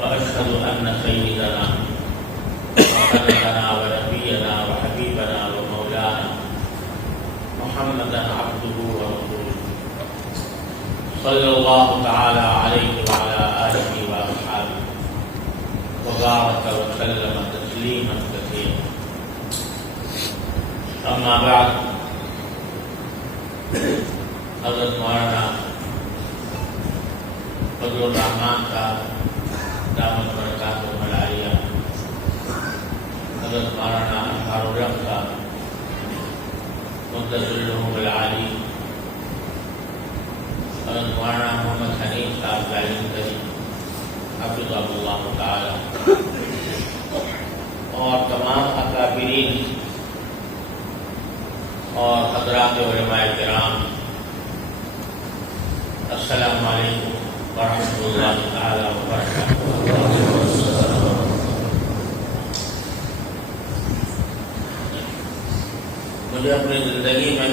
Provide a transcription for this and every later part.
وأشهد أن سيدنا وسندنا ونبينا وحبيبنا ومولانا محمدا عبده ورسوله صلى الله تعالى عليه وعلى آله وأصحابه وبارك وسلم تسليما كثيرا. أما بعد، حضرت مولانا فضل الرحمان کا دامت برکاتہ ملالیہ، حضرت مولانا انوار الرحم کا مدثرهم العالی، حضرت مولانا محمد حنیف صاحب جالندری حفظہ اللہ تعالی، اور تمام اکابرین اور حضرات علماء کرام، السلام علیکم ورحمۃ اللہ تعالی وبرکاتہ۔ مجھے اپنی زندگی میں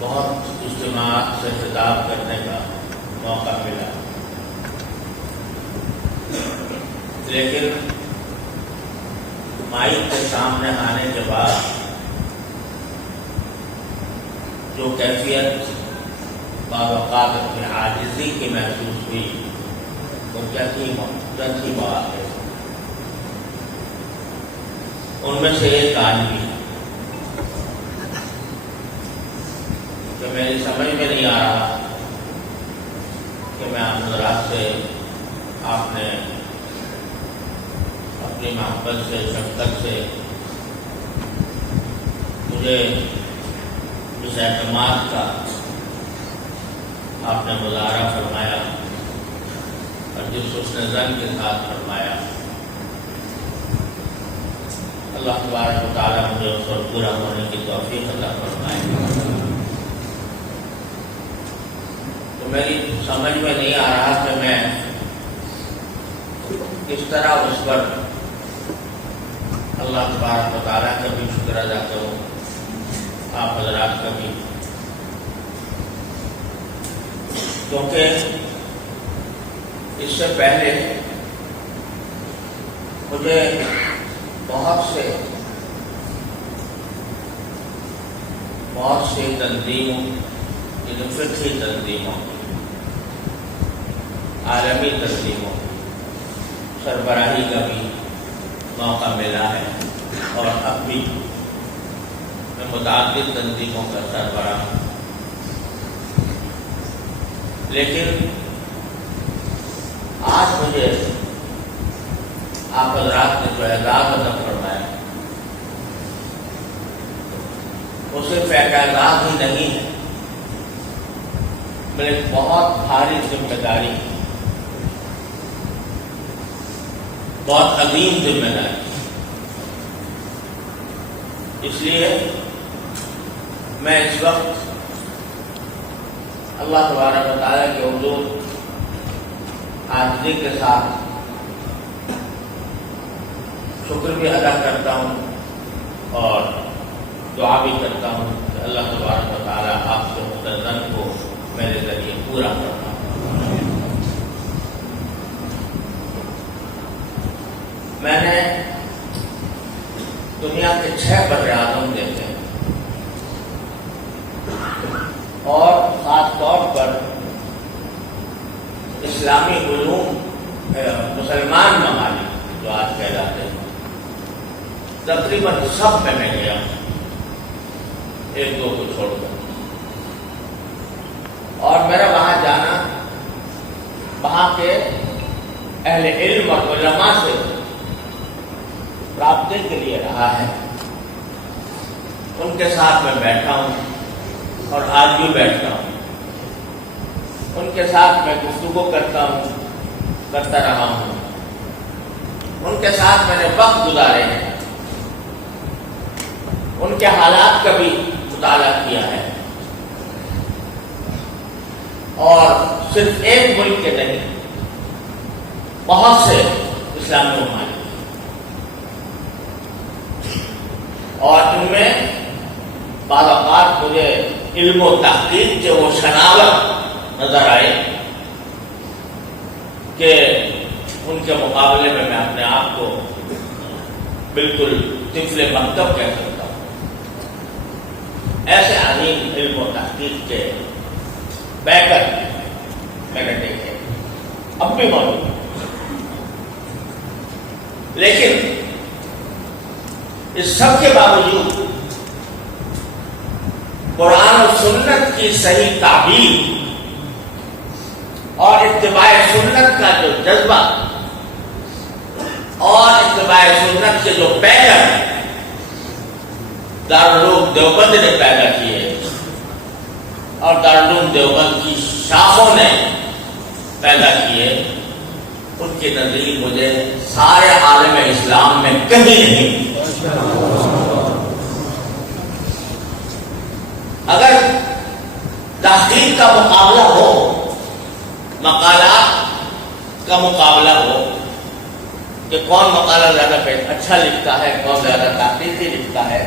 بہت اجتماعات سے خطاب کرنے کا موقع ملا، لیکن مائک کے سامنے آنے کے بعد جو کیفیت بعض اوقات اپنی عاجزی کی محسوس ہوئی وہ کیا تھی بات ہے۔ ان میں سے ایک آج بھی کہ میری سمجھ میں نہیں آ رہا کہ میں آپ حضرات سے، آپ نے اپنی محبت سے، شفقت سے مجھے اس اعتماد کا آپ نے مظاہرہ فرمایا اور جس حسن ظن کے ساتھ فرمایا، اللہ تبارک و تعالیٰ مجھے اس پر پورا ہونے کی توفیق عطا فرمائے۔ تو میری سمجھ میں نہیں آ رہا کہ میں کس طرح اس پر اللہ تبارک و تعالیٰ کا بھی شکر ادا کروں، آپ حضرات کا بھی، کیونکہ اس سے پہلے مجھے بہت سے تنظیموں، فقہی تنظیموں، عالمی تنظیموں سربراہی کا بھی موقع ملا ہے، اور اب بھی میں متعدد تنظیموں کا سربراہ ہوں، لیکن آج مجھے آپ حضرات نے جو اعزاز عطا فرمایا وہ صرف ایک اعزاز ہی نہیں ہے بلکہ بہت بھاری ذمہ داری، بہت عظیم ذمہ داری۔ اس لیے میں اس وقت اللہ تبارک و تعالیٰ کے حضور عاجزی کے ساتھ شکر بھی ادا کرتا ہوں اور دعا بھی کرتا ہوں کہ اللہ تبارک و تعالیٰ آپ کے مقتضن کو میرے ذریعے پورا کرتا ہوں۔ میں نے دنیا کے 6 بر اعظم دیکھے اور خاص طور پر اسلامی علوم مسلمان ممالک جو آج کہلاتے ہیں، تقریباً سب میں گیا ہوں، 1-2 کو چھوڑ کر، اور میرا وہاں جانا وہاں کے اہل علم اور علماء سے رابطے کے لیے رہا ہے۔ ان کے ساتھ میں بیٹھا ہوں اور آج بھی بیٹھتا ہوں، ان کے ساتھ میں گفتگو کرتا رہا ہوں، ان کے ساتھ میں نے وقت گزارے ہیں، ان کے حالات کا بھی مطالعہ کیا ہے، اور صرف ایک ملک کے نہیں، بہت سے اسلامی ممالک، اور ان میں بعض اوقات مجھے علم و تحقیق کے وہ شناور نظر آئے کہ ان کے مقابلے میں اپنے آپ کو بالکل طفل مکتب کہہ سکتا ہوں. ایسے عظیم علم و تحقیق کے بیکر میں نے دیکھے، اب بھی موجود. لیکن اس سب کے باوجود قرآن و سنت کی صحیح تعبیر اور اتباع سنت کا جو جذبہ اور اتباع سنت کے جو پیکر دارالعلوم دیوبند نے پیدا کیے اور دارالعلوم دیوبند کی شاخوں نے پیدا کیے، ان کے نزدیک مجھے سارے عالم اسلام میں کہیں نہیں. اگر تحقیق کا مقابلہ ہو، مقالات کا مقابلہ ہو کہ کون مقالہ زیادہ اچھا لکھتا ہے، کون زیادہ تحقیقی لکھتا ہے،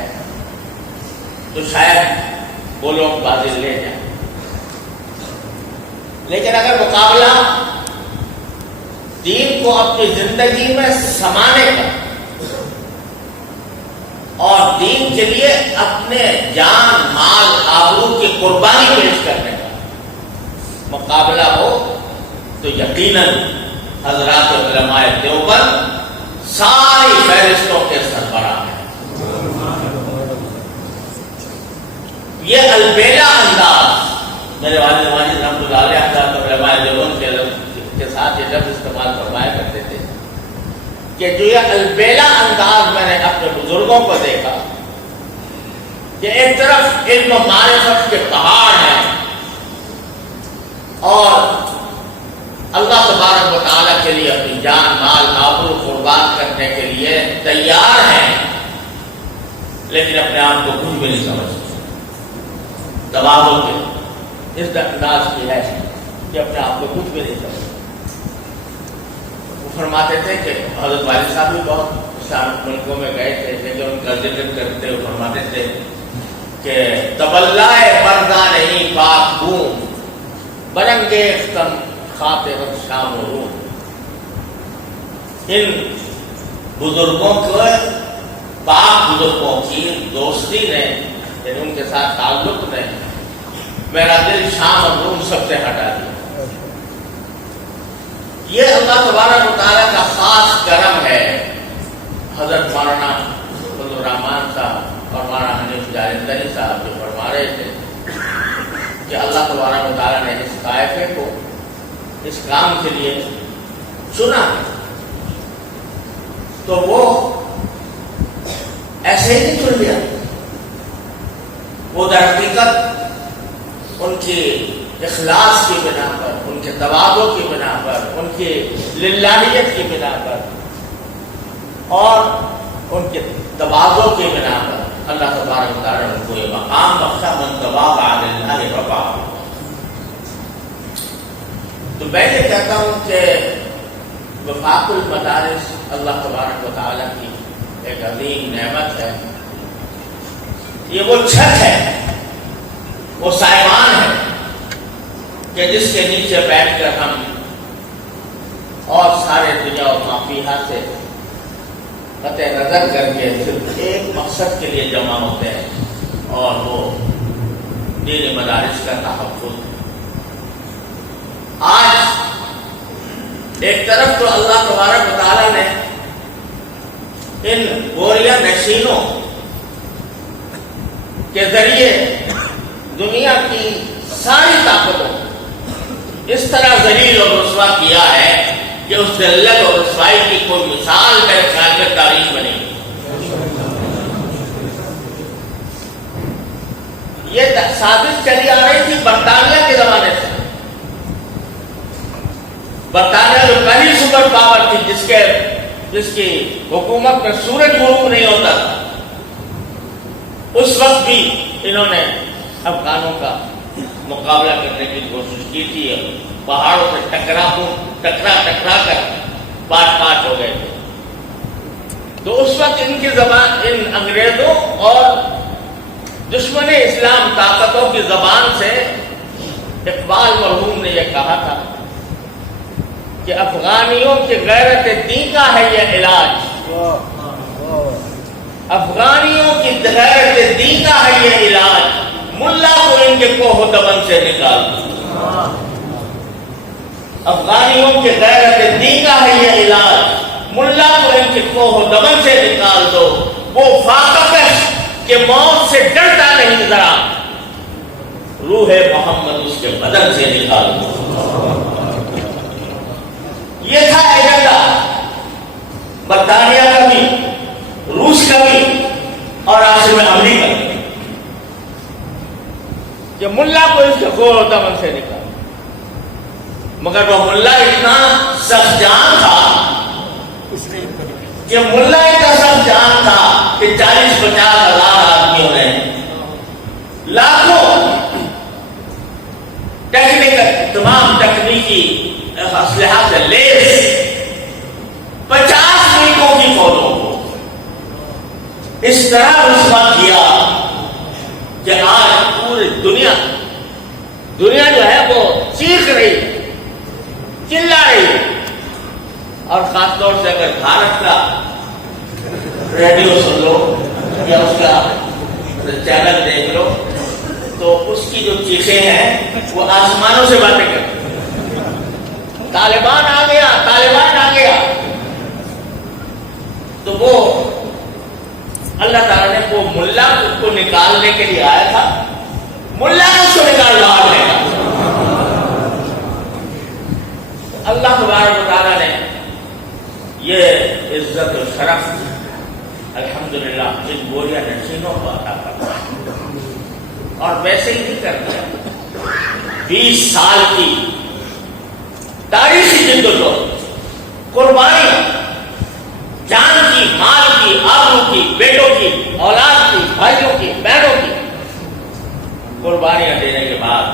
تو شاید وہ لوگ بازی لے جائیں. لیکن اگر مقابلہ دین کو اپنی زندگی میں سمانے کا اور دین کے لیے اپنے جان مال آبرو کی قربانی پیش کرنے کا مقابلہ ہو تو یقیناً حضرات علماء دیوبند ساری فہرستوں کے سربراہ ہیں. یہ البیلا انداز میرے والد ماجد رحمۃ اللہ علیہ حضرات علماء دیوبند کے ساتھ یہ لفظ استعمال فرمایا کرتے تھے کہ جو یہ البیلا انداز میں نے اپنے بزرگوں کو دیکھا کہ ایک طرف علم و معرفت کے پہاڑ ہیں اور اللہ تبارک و تعالیٰ کے لیے اپنی جان مال آبرو قربان کرنے کے لیے تیار ہیں، لیکن اپنے آپ کو کچھ بھی نہیں سمجھتے. تواضع کے اس انداز کی ہے کہ اپنے آپ کو کچھ بھی نہیں سمجھتے. وہ فرماتے تھے کہ حضرت والد صاحب بھی بہت شان ملکوں میں گئے تھے، لیکن ان کا ذکر کرتے ہوئے فرماتے تھے کہ تبلائے پردہ نہیں پاک بوم برنگے ختم خاطر شام و روم. ان بزرگوں کو پاک بزرگوں کی دوستی نے، یعنی ان کے ساتھ تعلق نے میرا دل شام اور روم سب سے ہٹا دیا. یہ اللہ تبارک و تعالیٰ کا خاص کرم ہے. حضرت مولانا فضل الرحمان صاحب اور مولانا حنیف جالندری صاحب جو فرما رہے تھے کہ اللہ تبارک و تعالیٰ نے اس طائفے کو اس کام کے لیے چنا تو وہ ایسے ہی نہیں چن لیا. وہ در حقیقت ان کی اخلاص کی بنا پر، ان کے تواضع کی بنا پر، ان کی للہیت کی بنا پر اور ان کے تواضع کی بنا پر اللہ تبارک و تعالیٰ نے ان کو یہ مقام بخشا من تواضع للہ رفعہ. تو میں یہ کہتا ہوں کہ وفاق المدارس اللہ تبارک و تعالیٰ کی ایک عظیم نعمت ہے. یہ وہ چھت ہے، وہ سائبان ہے کہ جس کے نیچے بیٹھ کر ہم اور سارے دنیا و ما فیہا سے قطع نظر کر کے صرف ایک مقصد کے لیے جمع ہوتے ہیں اور وہ دینی مدارس کا تحفظ. آج ایک طرف تو اللہ تبارک و تعالیٰ نے ان گوریا نشینوں کے ذریعے دنیا کی ساری طاقتوں اس طرح ذلیل اور رسوا کیا ہے کہ اس ذلت اور رسوائی کی کوئی مثال میرے خیال میں تاریخ میں نہیں. یہ سازش چلی آ رہی تھی برطانیہ کے زمانے سے. برطانیہ جو پہلی سپر پاور تھی جس کی حکومت میں سورج غروب نہیں ہوتا تھا، اس وقت بھی انہوں نے افغانوں کا مقابلہ کرنے کی کوشش کی تھی. پہاڑوں سے ٹکرا کر پاٹ ہو گئے تھے. تو اس وقت ان کی زبان، ان انگریزوں اور دشمن اسلام طاقتوں کی زبان سے اقبال مرحوم نے یہ کہا تھا کہ افغانیوں کی غیرت دین کا ہے یہ علاج، افغانیوں کی غیرت دین کا ہے یہ علاج، ملا کو ان کے کوہ دمن سے نکال دو، افغانیوں کی غیرت دین کا ہے یہ علاج، ملا کو ان کے کوہ دمن سے نکال دو، وہ فاقہ کہ موت سے ڈرتا نہیں ذرا، روح محمد اس کے بدن سے نکال دو۔ یہ تھا ایجنڈا برطانیہ کا بھی، روس کا بھی اور عاصم عمری کا بھی، کہ ملا کو اس کے کوہ دمن سے نکال، مگر وہ ملا اتنا سخت جان تھا کہ ملا اتنا سخت جان تھا کہ 40-50 ہزار آدمیوں نے لاکھوں ٹیکنیکل تمام تکنیکی اسلحہ سے لیس 50 ملکوں کی فوجوں کو اس طرح رسوا کیا کہ آج پوری دنیا جو ہے وہ چیخ رہی، چلا رہی، اور خاص طور سے اگر بھارت کا ریڈیو سن لو یا اس کا چینل دیکھ لو تو اس کی جو چیخیں ہیں وہ آسمانوں سے باتیں کرتی ہیں، طالبان آ گیا، طالبان آ گیا، تو وہ اللہ تعالیٰ نے وہ ملا کو نکالنے کے لیے آیا تھا، ملا نے اس کو نکال باہر لے گا۔ اللہ تبارک و تعالیٰ نے یہ عزت و شرف الحمدللہ ان گوریا نشینوں کو عطا کرتا ہے، اور ویسے ہی نہیں کر دیا، 20 سال کی تاریخی جدوجہد، قربانی، جان کی، مال کی، آبرو کی، بیٹوں کی، اولاد کی، بھائیوں کی، بہنوں کی قربانیاں دینے کے بعد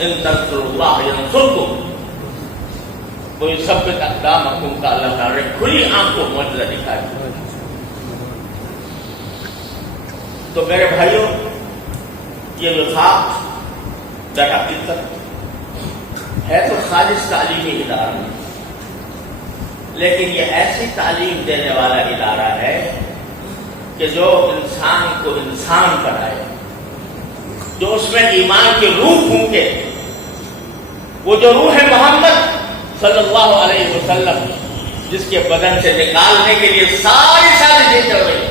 ان تنصروا اللہ ینصرکم، کوئی سب کے اقدامکم کا اللہ تعالیٰ نے کھلی آنکھ کو معجزہ دکھایا۔ تو میرے بھائیوں، یہ وفاق در حقیقت ہے تو خالص تعلیمی ادارہ، لیکن یہ ایسی تعلیم دینے والا ادارہ ہے کہ جو انسان کو انسان بنائے، جو اس میں ایمان کی روح پھونکے، وہ جو روح محمد صلی اللہ علیہ وسلم جس کے بدن سے نکالنے کے لیے ساری سازشیں چل رہی،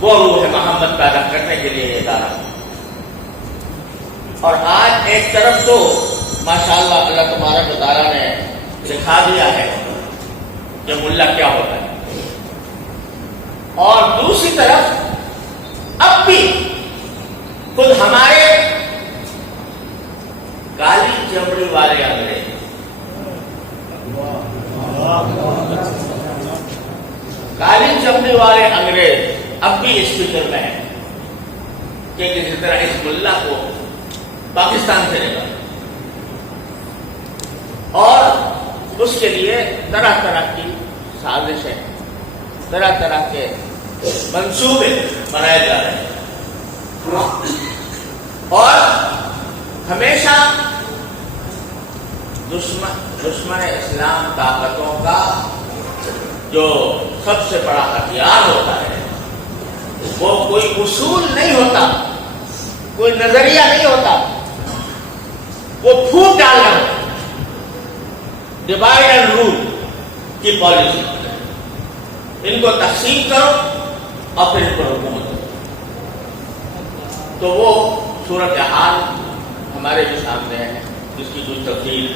وہ روح محمد پیدا کرنے کے لیے ادارہ۔ اور آج ایک طرف تو ماشاءاللہ اللہ تبارک و تعالیٰ نے دکھا دیا ہے کہ ملا کیا ہوتا ہے، اور دوسری طرف اب بھی خود ہمارے کالی چمڑی والے انگریز، کالی چمڑی والے انگریز اب بھی اس فکر میں ہیں کہ کسی طرح اس ملا کو پاکستان سے نکالیں، اور اس کے لیے طرح طرح کی سازشیں، طرح طرح کے منصوبے بنائے جا رہے ہیں، اور ہمیشہ دشمن اسلام طاقتوں کا جو سب سے بڑا ہتھیار ہوتا ہے وہ کوئی اصول نہیں ہوتا، کوئی نظریہ نہیں ہوتا، وہ پھوٹ ڈالنا ہوتا، ڈیوائڈ اینڈ رول کی پالیسی، ان کو تقسیم کرو اور پھر ان پر حکومت کرو۔ تو وہ صورتحال ہمارے بھی سامنے ہے، جس کی کچھ تفصیل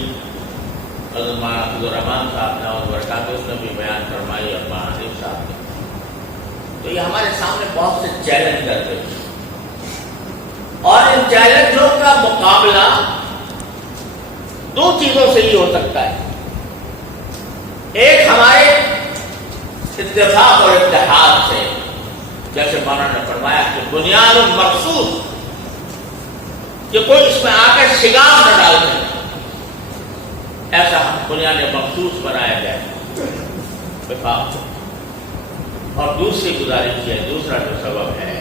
حضرت مولانا عبدالرحمان صاحب نے اور برکاتہ اس نے بھی بیان فرمائی، اور مولانا حنیف صاحب نے۔ تو یہ ہمارے سامنے بہت سے چیلنج کرتے ہیں، اور ان چیلنجوں کا مقابلہ دو چیزوں سے ہی ہو سکتا ہے، ایک ہمارے اتفاق اور اتحاد سے، جیسے مولانا نے فرمایا کہ بنیاد مخصوص، کہ کوئی اس میں آ کر شگاف نہ ڈال دے، ایسا بنیاد مخصوص بنایا جائے وفاق۔ اور دوسری گزارش ہے، دوسرا جو سبب ہے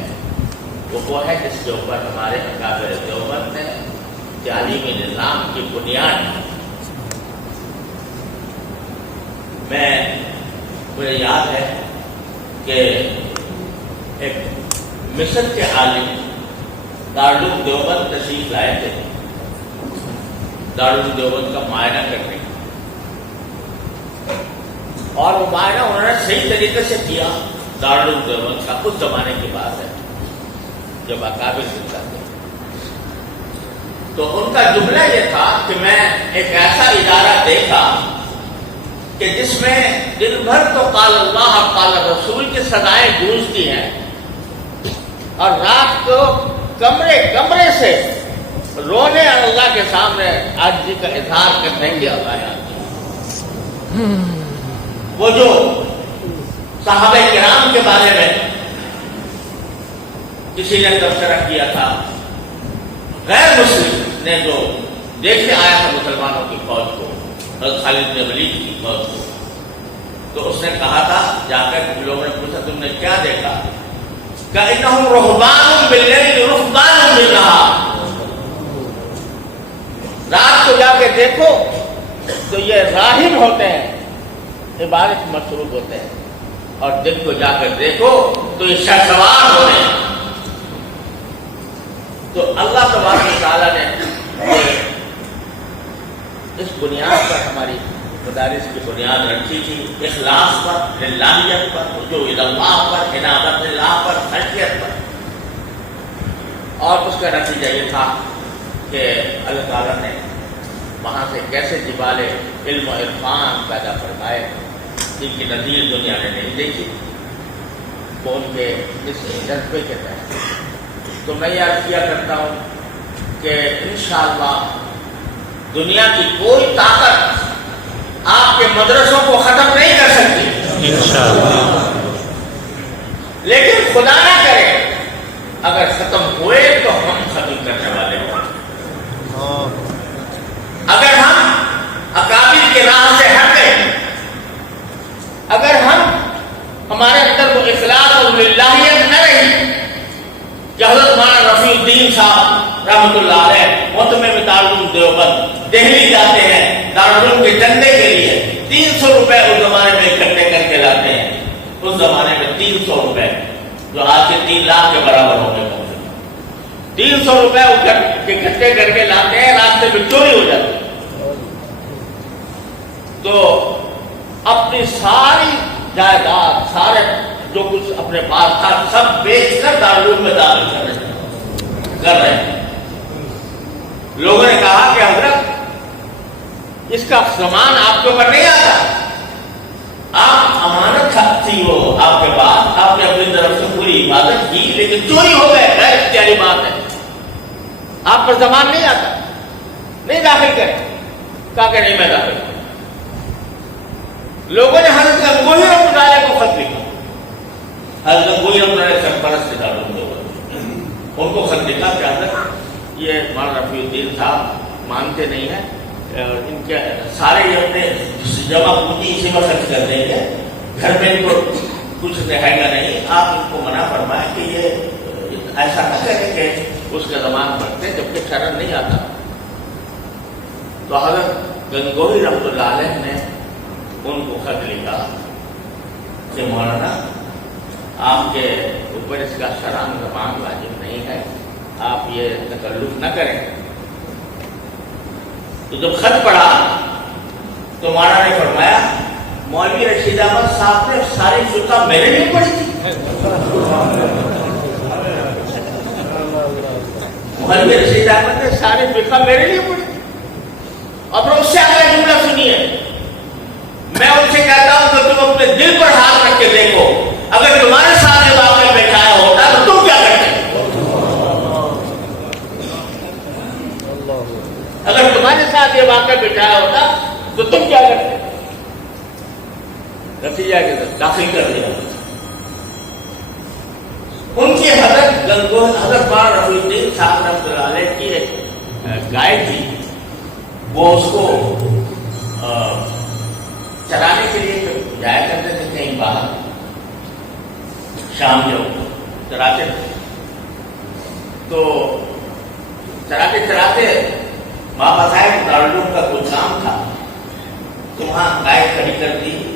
وہ ہے جس کے اوپر ہمارے اکابر دیوبند نے تعلیمی نظام کی بنیاد مجھے یاد ہے کہ ایک مصر کے عالم دارالعلوم دیوبند تشریف لائے تھے دارالعلوم دیوبند کا معائنہ کرنے، اور وہ معائنہ انہوں نے صحیح طریقے سے کیا دارالعلوم دیوبند کا. اس زمانے کی بات ہے جب اکابر زندہ تھے. تو ان کا جملہ یہ تھا کہ میں ایک ایسا ادارہ دیکھا کہ جس میں دن بھر تو قال اللہ قال رسول کی صدائیں گونجتی ہیں، اور رات کو کمرے کمرے سے رونے اور اللہ کے سامنے عاجزی کا اظہار کرنے کی آوازیں آتی ہیں. وہ جو صحابہ کرام کے بارے میں کسی نے تبصرہ کیا تھا، غیر مسلم نے جو دیکھنے آیا تھا مسلمانوں کی فوج کو، حضرت خالد بن ولید کی فوج کو، تو اس نے کہا تھا جا کر لوگوں نے پوچھا تم نے کیا دیکھا؟ کأنہم رہبان باللیل رہبان بالنہار. رات کو جا کے دیکھو تو یہ راہب ہوتے ہیں، عبادت مصروف ہوتے ہیں، اور دن کو جا کر دیکھو تو یہ شہسوار ہوتے ہیں. تو اللہ تبارک و تعالیٰ نے اس بنیاد پر ہماری مدارس کی بنیاد رکھی تھی، اخلاص پر، للہیت پر، رجوع اللہ پر، عنابت اللہ پر، خشیت پر. اور اس کا نتیجہ یہ تھا کہ اللہ تعالیٰ نے وہاں سے کیسے جبال علم و عرفان پیدا فرمائے جن کی نظیر دنیا نے نہیں دیکھی، وہ ان کے اس جذبے کے تحت. تو میں یہ عرض کیا کرتا ہوں کہ انشاءاللہ دنیا کی کوئی طاقت آپ کے مدرسوں کو ختم نہیں کر سکتی انشاءاللہ، لیکن خدا نہ کرے اگر ختم ہوئے تو ہم ختم کرنے والے ہوں. اگر ہم اکابر کے راہ سے ہٹ گئے، اگر ہمارے اندر وہ اخلاص اور للہیت نہ رہی کہ حضرت مولانا رفیع الدین صاحب رحمۃ اللہ علیہ محتمم دارالعلوم دیوبند دہلی جاتے ہیں دارالعلوم کے چندے کے لیے 300 روپے اس زمانے میں اکٹھے کر کے لاتے ہیں. اس زمانے میں 300 روپے جو آج سے 3 لاکھ کے برابر ہو گئے، 300 روپے اکٹھے کر کے لاتے ہیں، راستے میں چوری ہو جاتی ہے. تو اپنی ساری جائیداد، سارے جو کچھ اپنے پاس تھا سب بیچ کر دارالعلوم میں داخل کر رہے ہیں. لوگوں نے کہا کہ حضرت اس کا سامان آپ کے اوپر نہیں آتا، آپ امانت تھی وہ آپ کے پاس، آپ نے اپنی طرف سے پوری عبادت کی، لیکن چوری ہو گئے، غیر اختیاری بات ہے، آپ پر سامان نہیں آتا، نہیں داخل کریں. کہا کہ نہیں میں داخل کروں. لوگوں نے حضرت گنگوہی رحمۃ اللہ علیہ کو خط لکھا، حضرت گنگوہی رحمۃ اللہ علیہ سرپرست دارالعلوم دیوبند، ان کو خط لکھا کہ حضرت یہ مولانا رفیع الدین صاحب مانتے نہیں ہیں، اور ان کے سارے یہ اپنے جمع پونجی اسی میں خرچ کر دیں گے، گھر میں ان کو کچھ رہے گا نہیں. آپ ان کو منع فرمائیں کہ یہ ایسا نہ کریں کہ اس کے زمان بڑھتے جبکہ شرع نہیں آتا. تو حضرت گنگوہی رحمۃ اللہ علیہ نے ان کو خط لکھا کہ مولانا آپ کے اوپر اس کا شرعاً زبان واجب نہیں ہے، آپ یہ تکلف نہ کریں. تو جب خط پڑھا تو مولانا نے فرمایا مولوی رشید احمد صاحب نے ساری فقہ میرے لیے پڑھی تھی. مولوی رشید احمد نے ساری فقہ میرے لیے پڑھی. اور اس سے اگلا جملہ سنیے، میں ان سے کہتا ہوں کہ تم اپنے دل پر ہاتھ رکھ کے دیکھو، اگر تمہارے ساتھ یہ واقعہ بیٹھایا ہوتا تو تم کیا کرتے؟ اگر تمہارے ساتھ یہ واقعہ بیٹھایا ہوتا تو تم کیا کرتے؟ نتیجہ کے داخل کر دیا. ان کی حضرت حضرت مولانا رفیع الدین صاحب رحمۃ اللہ علیہ کی ایک گائے تھی، وہ اس کو چرانے کے لیے جایا کرتے تھے کہیں باہر، شام جو چراتے تھے. تو چراتے چراتے واپس آئے، دارالعلوم کا کوئی کام تھا تو وہاں گائے کھڑی کر دی